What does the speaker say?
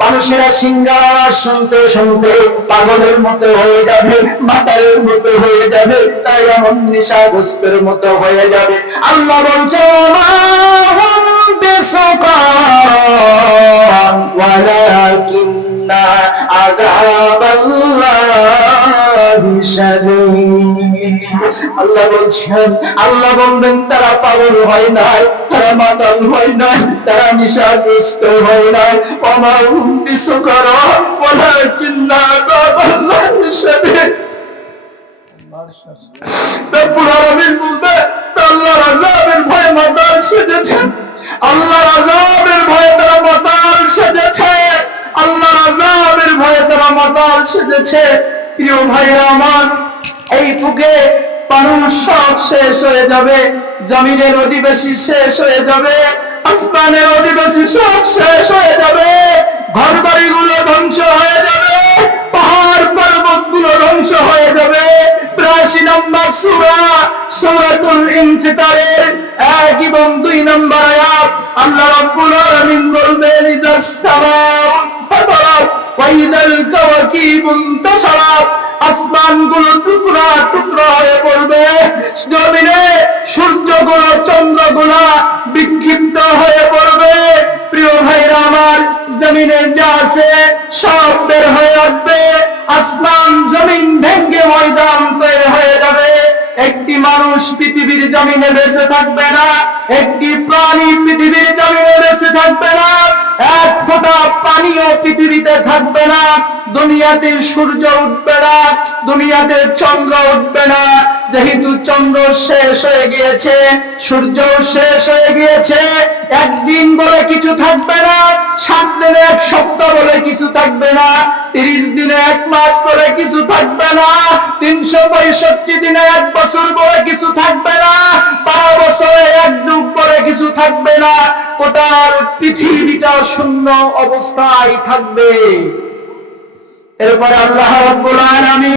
মানুষেরা সিঙ্গার শুনতে শুনতে পাগলের মতো হয়ে যাবে, মাতালের মতো হয়ে যাবে, তাই এমন নেশাগ্রস্তের মতো হয়ে যাবে। আল্লাহ বলছে ওয়ালাকিন্না আযাবাল্লাহি শাদীদ। আল্লাহ বলছেন, আল্লাহ বলবেন তারা পাগল হয় নাই, তারা মাতাল হয় নাই, তারা নেশাগ্রস্ত হয় নাই। ওমা হুম বিসুকারা ওয়ালাকিন্না আযাবাল্লাহি শাদীদ। রব্বুল আলামিন বলবে আল্লাহর আযাবের ভয়ে মাতাল সেজেছে, আল্লাহর আযাবের ভয়ে তারা মাতাল সেজেছে, আল্লাহর আযাবের ভয়ে তারা মাতাল সেজেছে। প্রিয় ভাইরা আমার, এই বুকে মানুষ সব শেষ হয়ে যাবে, জমিনের অধিবাসী শেষ হয়ে যাবে, আসমানের অধিবাসী সব শেষ হয়ে যাবে, ঘর বাড়িগুলো ধ্বংস হয়ে যাবে, পাহাড় পর্বত গুলো ধ্বংস হয়ে যাবে। ৮২ নম্বর সূরা সূরাতুল ইনফিতারের ১ এবং ২ নম্বর আয়াত আল্লাহ রাব্বুল আলামিন বলবেন ইযাস সামাউ ফাতারাত ওয়া ইযাল কাওয়াকিবু ইনতাসারাত। আসমানগুলো টুকরা টুকরা হয়ে পড়বে, জমিনে সূর্যগুলো চন্দ্রগুলো বিক্ষিপ্ত হয়ে পড়বে। প্রিয় ভাইরা আমার, জমিনে যা আছে সব বের হয়ে আসবে, আসমান জমিন ভেঙে ময়দান তৈরি হয়ে যাবে। একটি মানুষ পৃথিবীর জমিনে বেঁচে থাকবে না, একটি প্রাণী পৃথিবীর জমিনে বেঁচে থাকবে না, এক ফোঁটা পানিও পৃথিবীতে থাকবে না। দুনিয়াতে সূর্য উঠবে না, দুনিয়াতে চন্দ্র উঠবে না, যেহেতু চন্দ্র শেষ হয়ে গিয়েছে, সূর্য শেষ হয়ে গিয়েছে। একদিন বলে কিছু থাকবে না, ৭ দিনে এক সপ্তাহ বলে কিছু থাকবে না, ৩০ দিনে এক মাস বলে কিছু থাকবে না, ৩৬৫ দিনে এক বছর বলে কিছু থাকবে না, ১২ বছরে এক যুগ বলে কিছু থাকবে না। গোটার পৃথিবীটা শূন্য অবস্থায় থাকবে। এরপরে আল্লাহ রাব্বুল আলামিন